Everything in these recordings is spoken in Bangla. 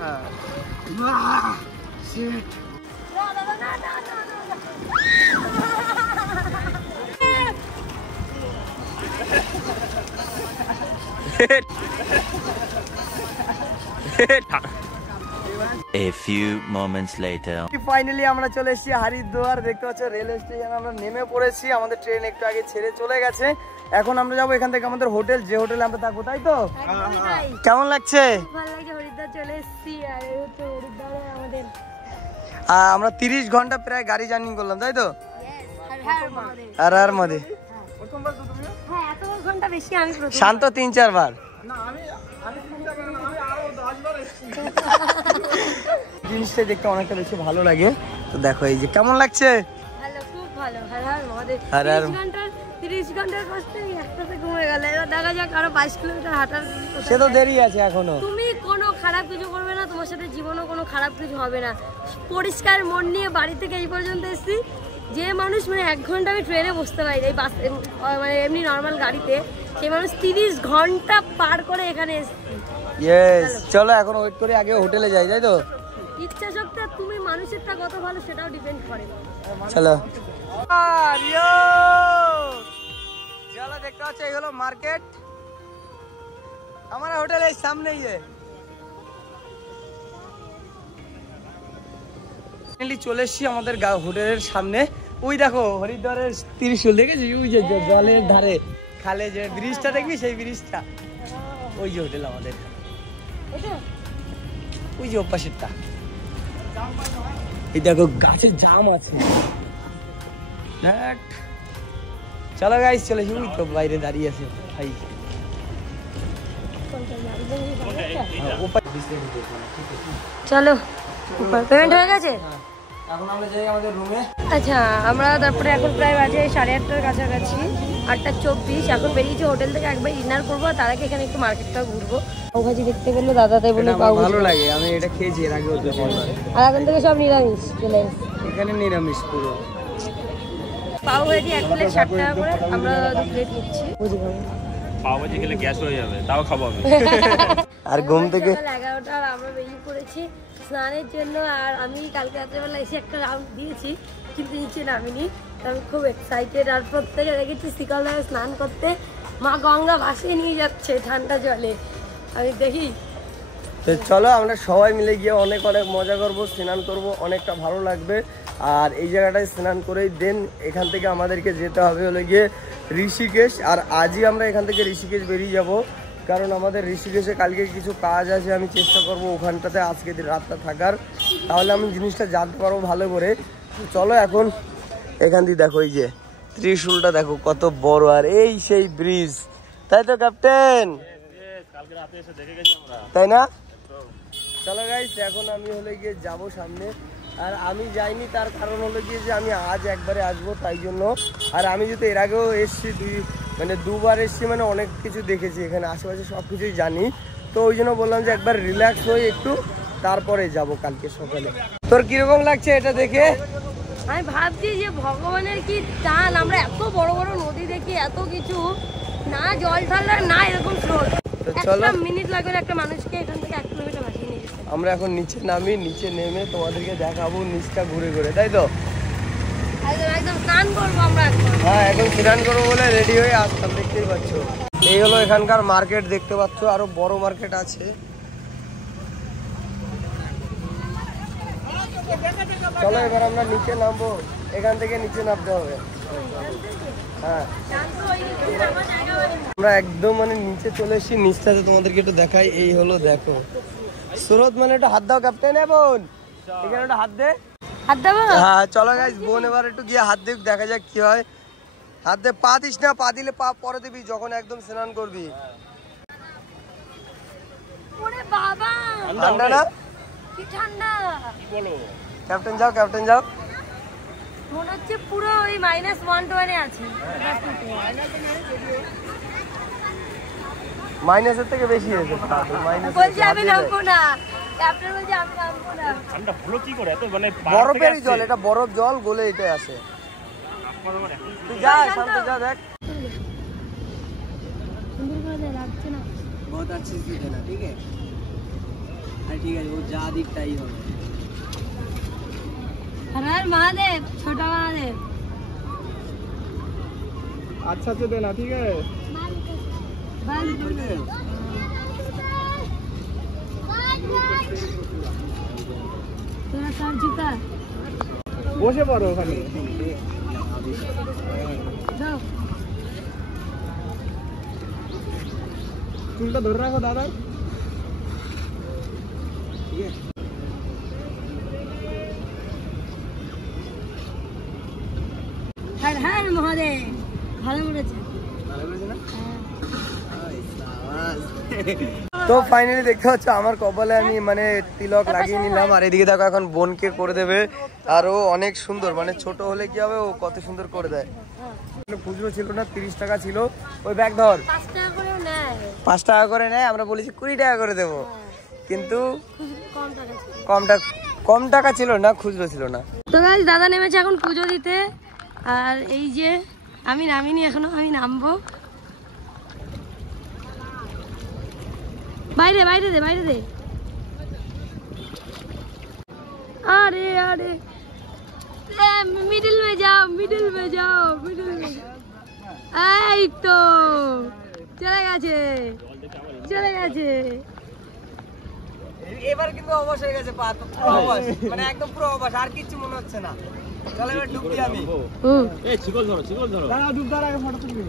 হ্যাঁ A few moments later. Finally আমরা চলে এসেছি হরিদ্বার। দেখতে পাচ্ছ রেল স্টেশন আমরা নেমে পড়েছি। আমাদের ট্রেন একটু আগে ছেড়ে চলে গেছে। এখন আমরা যাবো এখান থেকে আমাদের হোটেল, যে হোটেলে আমরা থাকবো, তাই তো? কেমন লাগছে? ভালো লাগছে, হরিদ্বার চলে এসেছি। আর হরিদ্বারে আমাদের আমরা 30 ঘন্টা প্রায় গাড়ি জার্নি করলাম, তাই তো? আর আর মধ্যে হ্যাঁ, এত ঘন্টা বেশি আমি শান্ত 3-4 বার। জিনিসটা দেখতে অনেকটা বেশি ভালো লাগে। তো দেখো এই যে কেমন লাগছে। ভালো, খুব ভালো। আমাদের 30 ঘন্টার কষ্টে একসাথে ঘুমিয়ে গেল। এবার দেখা যাক আরো 22 কিলোমিটার হাঁটার। সে তো দেরি আছে এখনো। তুমি কোনো খারাপ কিছু করবে না, তোমার সাথে জীবনেও কোনো খারাপ কিছু হবে না। পরিষ্কার মন নিয়ে বাড়ি থেকে এই পর্যন্ত এসেছি। যে মানুষ মানে 1 ঘন্টা আমি ট্রেনে বসতে পারি, এই বাস মানে এমনি নর্মাল গাড়িতে, সে মানুষ 30 ঘন্টা পার করে এখানে এসেছি। ইয়েস, চলো এখন ওয়েট করে আগে হোটেলে যাই, তাই তো? ইচ্ছা শক্তি তুমি মানুষেরটা কত ভালো সেটাও ডিপেন্ড করে। চলো চলো, দেখতে পাচ্ছ এই হলো মার্কেট। আমার হোটেলের সামনেই চলে এসছি আমাদের হোটেলের সামনে। ওই দেখো হরিদ্বারের ত্রিশূল দেখেছি, ওই যে জলের ধারে খালে যে ব্রিজটা দেখবি, সেই ব্রিজটা। ওই যে হোটেল আমাদের, ওই যে ওপাশেরটা। এই দেখো গাছের জাম আছে। চলো গাইস, চলে এসে তো বাইরে দাঁড়িয়ে আছে ভাই। চলো, পেমেন্ট হয়ে গেছে। এখন আমরা যাই আমাদের রুমে। আচ্ছা, আমরা তারপরে এখন প্রায় বাজে 8:30টার কাছাকাছি, 8:24। এখন বেরিয়েছি হোটেল থেকে, একবার ডিনার করবো, তার আগে এখানে একটু মার্কেটটা ঘুরবো। পাউভাজি দেখতে পেলে দাদা তাই বলে ভালো লাগে, আমি এটা খেয়েছি এর আগে। আর এখন থেকে সব নিরামিষ চলে এসেছে এখানে, নিরামিষ পুরো। পাউভাজি 1 প্লেট 60 টাকা করে, আমরা 2 প্লেট নিচ্ছি। বুঝি পাউভাজি খেলে গ্যাস হয়ে যাবে, তাও খাবো আমি। আর ঘুম থেকে 11টা আমরা বেরিয়ে পড়েছি স্নানের জন্য। আর আমি কালকে রাত্রেবেলা এসে একটা রাউন্ড দিয়েছি, কিন্তু নিচে নামিনি। আমি খুব এক্সাইটেড। আর প্রত্যেকে দেখেছি শিকালদায় স্নান করতে, মা গঙ্গা ভাসিয়ে নিয়ে যাচ্ছে ঠান্ডা জলে। আমি দেখি। তো চলো আমরা সবাই মিলে গিয়ে অনেক অনেক মজা করবো, স্নান করব, অনেকটা ভালো লাগবে। আর এই জায়গাটায় স্নান করেই দেন এখান থেকে আমাদেরকে যেতে হবে হলে গিয়ে ঋষিকেশ। আর আজই আমরা এখান থেকে ঋষিকেশ বেরিয়ে যাব, কারণ আমাদের ঋষিকেশে কালকে কিছু কাজ আছে। আমি চেষ্টা করব ওখানটাতে আজকে রাতটা থাকার, তাহলে আমি জিনিসটা জানতে পারবো ভালো করে। চলো এখন এখান দিয়ে দেখো এই যে ত্রিশূলটা দেখো কত বড়, আর এই সেই ব্রিজ, তাই তো ক্যাপ্টেন? তাই না? চলো গাইস, এখন আমি হলে গিয়ে যাবো সামনে। আর আমি যাইনি তার কারণ হলো গিয়ে যে আমি আজ একবারে আসবো, তাই জন্য। আর আমি যদি এর আগেও এসছি, 2বার এসছি, মানে অনেক কিছু দেখেছি এখানে, আশেপাশে সব কিছুই জানি। তো ওই জন্য বললাম যে একবার রিল্যাক্স হয়ে একটু তারপরে যাব কালকে সকালে। তোর কিরকম লাগছে এটা দেখে? আমি ভাবছি যে ভগবানের কি টান, আমরা এত বড় বড় নদী দেখি, এত কিছু, না জল ঢালা, না এরকম স্রোত। চলো, মিনিট লাগবে একটা মানুষকে এখান থেকে 1 কিলোমিটার ভাসিয়ে নিয়ে যেতে। আমরা এখন নিচে নামি, নিচে নেমে তোমাদেরকে দেখাবো নিচটা ঘুরে ঘুরে, তাই তো? একদম স্নান করবো আমরা। হ্যাঁ, এখন স্নান করবো বলে রেডি হয়ে আসতাম, দেখতেই পাচ্ছ। এই হলো এখানকার মার্কেট, দেখতে পাচ্ছ আরো বড় মার্কেট আছে। চলো এবার আমরা নিচে নামবো, এখান থেকে নিচে নামতে হবে। হ্যাঁ, আমরা একদম মানে নিচে চলে এসেছি। নিচটাতে তোমাদেরকে একটু দেখাই। এই হলো দেখো স্রোত, মানে একটু হাত দাও ক্যাপ্টেন। বোন এখানে একটা হাত দে। হাত দেবো? হ্যাঁ চলো গাইস, বোন এবার একটু গিয়ে হাত দিক, দেখা যাক কি হয়। হাত দে, পা দিস না, পা দিলে পা পরে দিবি যখন একদম স্নান করবি। ওরে বাবা, ঠান্ডা না? কি ঠান্ডা! কি বলো? ক্যাপ্টেন যাও, ক্যাপ্টেন যাও। মনে হচ্ছে পুরো ওই -1 আছে। মাইনাসের থেকে বেশি হয়েছে। বলছি আমি নামবো না, ক্যাপ্টেন বলছে আমি নামবো না। ঠান্ডা হলো কি করে? এত মানে বরফেরই জল, এটা বরফ জল গলে এটা আসে। তুই যা, শান্ত যা, দেখ। সুন্দর করে লাগছে না। बहुत अच्छी चीज है ना, ठीक है। ঠিক আছে, ও যা দিক তাই হবে। হর হর মহাদেব, ছোট মহাদেব। अच्छा से देना, ठीक है। তোরা কার জুতা বসে পড়ো ওখানে। দাও, চুলটা ধরে রাখো দাদা। হর হর মহাদেব। ভালো মরেছে। তো ফাইনালি দেখতে হচ্ছে আমার কপালে আমি মানে তিলক লাগিয়ে নিলাম, আর এদিকে দেখো এখন বোনকে করে দেবে। আর ও অনেক সুন্দর, মানে ছোট হলে কি হবে, ও কত সুন্দর করে দেয়। খুচরো ছিল না, 30 টাকা ছিল। ওই ব্যাগ ধর, 5 টাকা করে নেয়। 5 টাকা করে নেয়, আমরা বলেছি 20 টাকা করে দেবো, কিন্তু কম টাকা ছিল। কম টাকা ছিল না, খুচরো ছিল না। তো গাইস দাদা নেমেছে এখন পুজো দিতে, আর এই যে আমি নামিনি এখনো, আমি নামবো। বাইরে বাইরে দে, বাইরে দে। আরে আরে মিডিল মে যাও, মিডিল মে যাও, মিডিল মে যাও। এই তো চলে গেছে, চলে গেছে। এবার কিন্তু অবশ হয়ে গেছে, পুরো অবশ, মানে একদম পুরো অবশ, আর কিছু মনে হচ্ছে না। চলো এবার ডুব দিই আমি। এই চিকল ধরো, চিকল ধরো। দাঁড়া, ডুব দেওয়ার আগে ফটো তুলবি।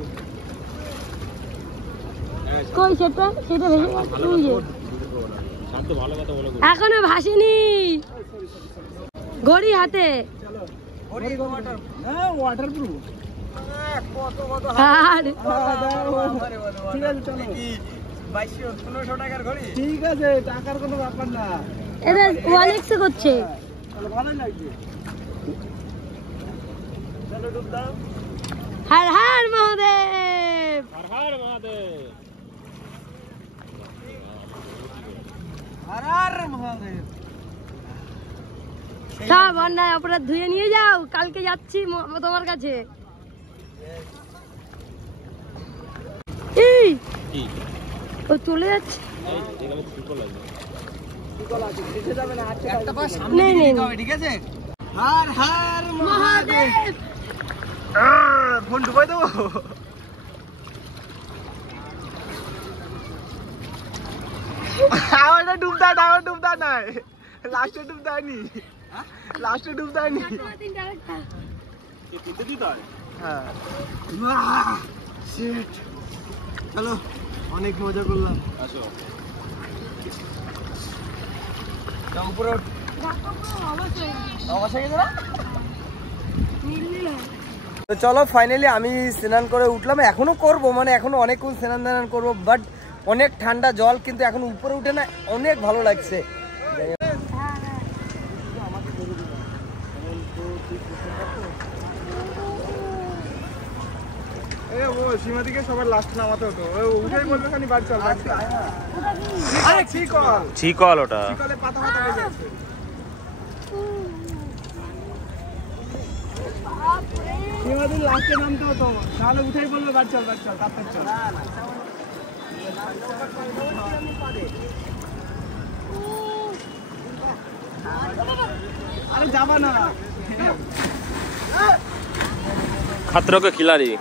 কই সেটা সেটা ভেঙে গেছে। তুই যে শান্ত ভালো কথা বলো। এখনো ভাসেনি, ঘড়ি হাতে। ওয়াটারপ্রুফ কত কত আর ঠিক আছে, চলো। 2200-1500 টাকার ঘড়ি, ঠিক আছে, টাকার কোনো ব্যাপার না। এটা ওয়ালেক্সে করছে। ভালোই লাগছে। চলো ডুব দাও। হর হর মহাদেব। হর হর মহাদেব। হর হর মহাদেব। সব অন্যায় অপরাধ ধুয়ে নিয়ে যাও, কালকে যাচ্ছি তোমার কাছে। এই কি ও চলে যাচ্ছে। এই এখানে চিকল আছে। চিকল আছে, দিতে যাবে না, একটা পা সামনে নেই, দিকে নেই, দিতে হবে, ঠিক আছে। হর হর মহাদেব। মহাদেব। ফোন ঢুকাই দেবো। আমারটা ডুব দেয় না, আমার ডুব দেয় নাই, লাস্টে ডুব দেয়নি, লাস্টে ডুব দেয়নি। এই তিনটে দিতে হয়। হ্যাঁ, শিট। চলো, অনেক মজা করলাম। আসো। উপরে তো চলো ফাইনালি আমি স্নান করে উঠলাম, এখনো করব, মানে এখনো অনেকক্ষণ স্নান করবো, বাট অনেক ঠান্ডা জল, কিন্তু এখন উপরে উঠে না অনেক ভালো লাগছে। সীমাদিকে সবার লাস্ট নামাতে হতো, উঠেই বলবে খানি বাড়ি চল, বাড়ি চল। আরে চিকল, চিকল ওটা। চিকলে পাতা পাতা বেজে গেছে। সীমাদির লাস্টে নামতে হতো, তাহলে উঠেই বলবে বাড়ি চল, বাড়ি চল, তাড়াতাড়ি চল। আরে যাবা না। खतरों के खिलाड़ी।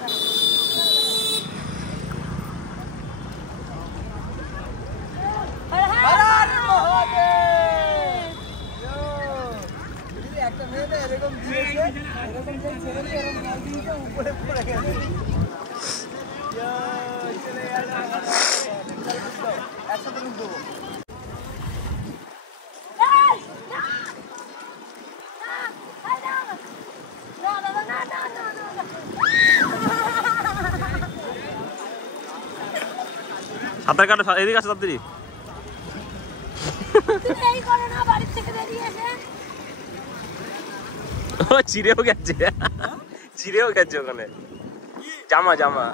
একটা মেয়ে এরকম দিয়েছে, এরকম যে ছেড়ে দিয়ে এরকম জল দিয়েছে, উপরে পড়ে গেছে। একসাথে ডুব দেবো। সাঁতার কাটো, এদিকে আসো তাড়াতাড়ি। ও চিড়েও গেছে, চিড়েও গেছে ওখানে। জামা জামা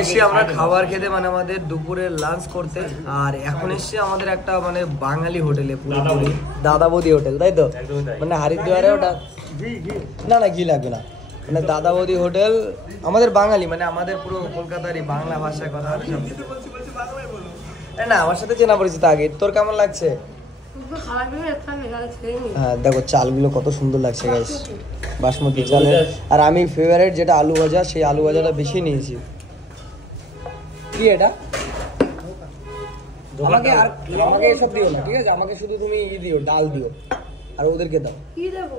এসে আমরা খাবার খেতে, মানে আমাদের দুপুরে লাঞ্চ করতে, আর এখন এসে আমাদের একটা মানে বাঙালি হোটেলে, পুরোপুরি দাদা বৌদি হোটেল, তাই তো? মানে হরিদ্বারে ওটা। না না, ঘি লাগবে না, মানে দাদা বৌদি হোটেল আমাদের বাঙালি, মানে আমাদের পুরো কলকাতারই বাংলা ভাষায় কথা বলে সব। না আমার সাথে চেনা পরিচিত আগে। তোর কেমন লাগছে? হ্যাঁ দেখো চালগুলো কত সুন্দর লাগছে গাইস, বাসমতি চালের। আর আমি ফেভারিট যেটা আলু ভাজা, সেই আলু ভাজাটা বেশি নিয়েছি। কি এটা? আমাকে এসব দিও না, ঠিক আছে? আমাকে শুধু তুমি দিও, ডাল দিও, আর ওদেরকে দাও। কি দেবো?